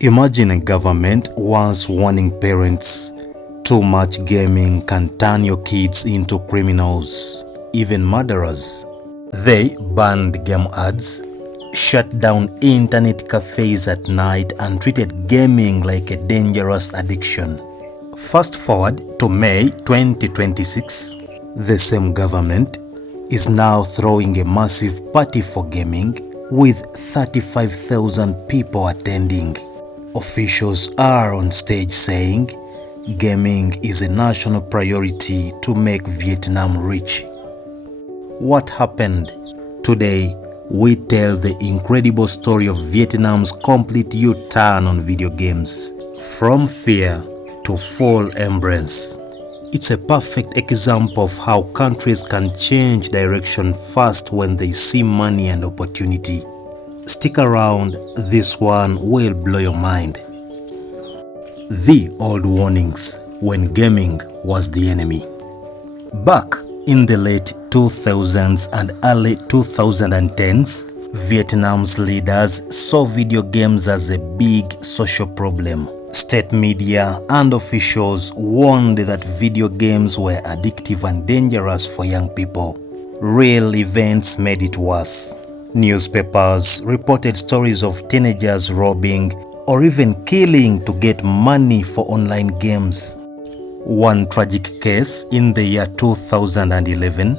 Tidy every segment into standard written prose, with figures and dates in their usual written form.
Imagine a government once warning parents, too much gaming can turn your kids into criminals, even murderers. They banned game ads, shut down internet cafes at night and treated gaming like a dangerous addiction. Fast forward to May 2026, the same government is now throwing a massive party for gaming with 35,000 people attending. Officials are on stage saying gaming is a national priority to make Vietnam rich. What happened? Today, we tell the incredible story of Vietnam's complete U-turn on video games, from fear to full embrace. It's a perfect example of how countries can change direction fast when they see money and opportunity. Stick around, this one will blow your mind. The old warnings when gaming was the enemy. Back in the late 2000s and early 2010s, Vietnam's leaders saw video games as a big social problem. State media and officials warned that video games were addictive and dangerous for young people. Real events made it worse. Newspapers reported stories of teenagers robbing or even killing to get money for online games. One tragic case in the year 2011,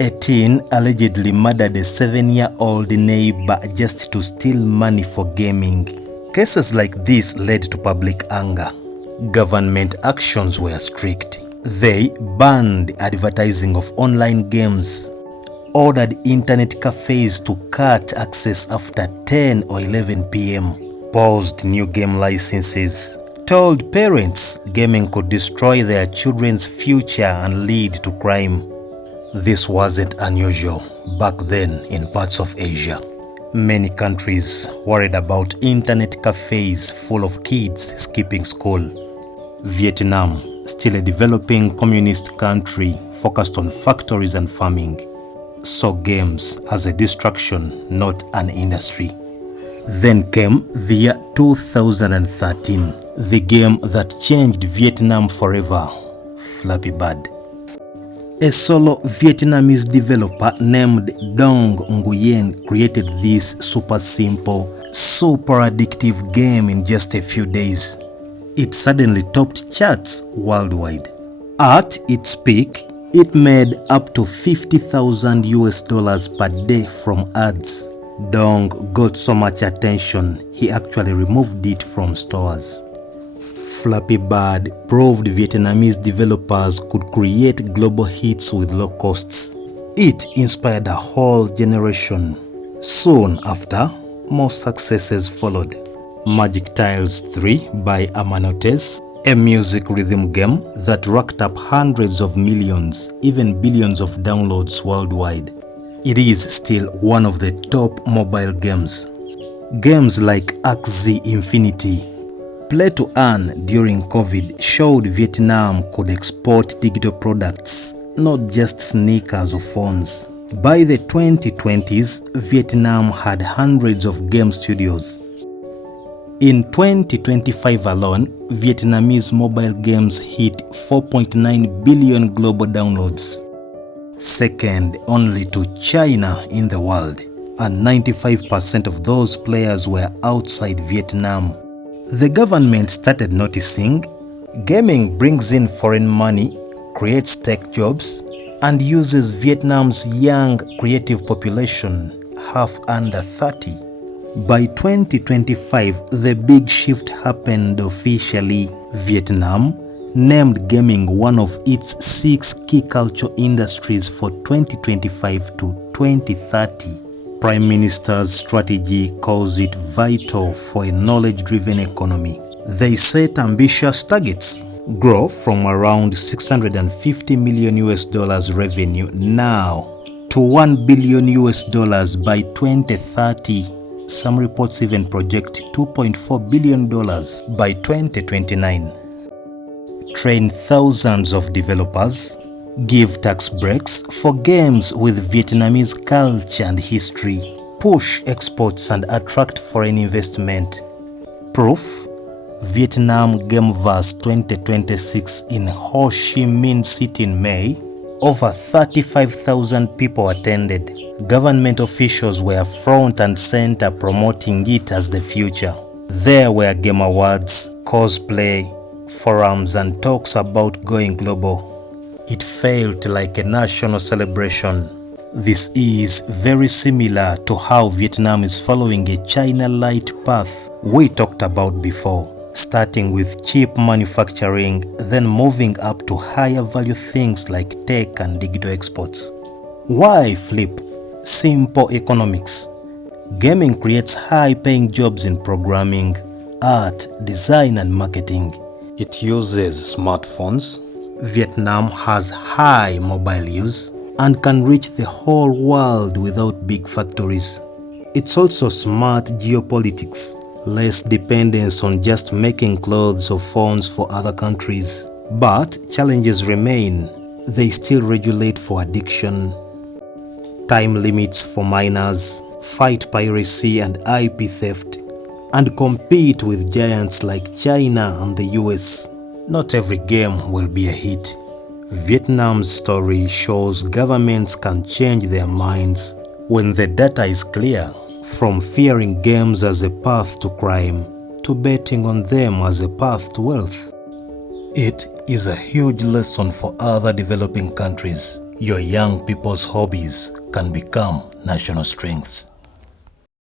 a teen allegedly murdered a 7-year-old neighbor just to steal money for gaming. Cases like this led to public anger. Government actions were strict. They banned advertising of online games, ordered internet cafes to cut access after 10 or 11 p.m., paused new game licenses, told parents gaming could destroy their children's future and lead to crime. This wasn't unusual back then in parts of Asia. Many countries worried about internet cafes full of kids skipping school. Vietnam, still a developing communist country focused on factories and farming, saw games as a distraction, not an industry. Then came the year 2013, the game that changed Vietnam forever, Flappy Bird. A solo Vietnamese developer named Dong Nguyen created this super simple, super addictive game in just a few days. It suddenly topped charts worldwide. At its peak, it made up to $50,000 per day from ads. Dong got so much attention, he actually removed it from stores. Flappy Bird proved Vietnamese developers could create global hits with low costs. It inspired a whole generation. Soon after, more successes followed. Magic Tiles 3 by Amanotes, a music rhythm game that racked up hundreds of millions, even billions of downloads worldwide. It is still one of the top mobile games. Games like Axie Infinity, Play to Earn during COVID showed Vietnam could export digital products, not just sneakers or phones. By the 2020s, Vietnam had hundreds of game studios. In 2025 alone, Vietnamese mobile games hit 4.9 billion global downloads, second only to China in the world, and 95% of those players were outside Vietnam. The government started noticing gaming brings in foreign money, creates tech jobs, and uses Vietnam's young creative population, half under 30. By 2025, the big shift happened officially. Vietnam named gaming one of its 6 key culture industries for 2025 to 2030. Prime Minister's strategy calls it vital for a knowledge-driven economy. They set ambitious targets: grow from around $650 million revenue now to $1 billion by 2030. Some reports even project $2.4 billion by 2029. Train thousands of developers, give tax breaks for games with Vietnamese culture and history, push exports and attract foreign investment, Proof: Vietnam Gameverse 2026 in Ho Chi Minh City in May. Over 35,000 people attended. Government officials were front and center promoting it as the future. There were game awards, cosplay, forums and talks about going global. It felt like a national celebration. This is very similar to how Vietnam is following a China-light path we talked about before, starting with cheap manufacturing, then moving up to higher value things like tech and digital exports. Why flip? Simple economics. Gaming creates high-paying jobs in programming, art, design and marketing. It uses smartphones. Vietnam has high mobile use and can reach the whole world without big factories. It's also smart geopolitics, less dependence on just making clothes or phones for other countries. But challenges remain. They still regulate for addiction, time limits for minors, fight piracy and IP theft, and compete with giants like China and the US. Not every game will be a hit. Vietnam's story shows governments can change their minds when the data is clear, from fearing games as a path to crime to betting on them as a path to wealth. It is a huge lesson for other developing countries. Your young people's hobbies can become national strengths.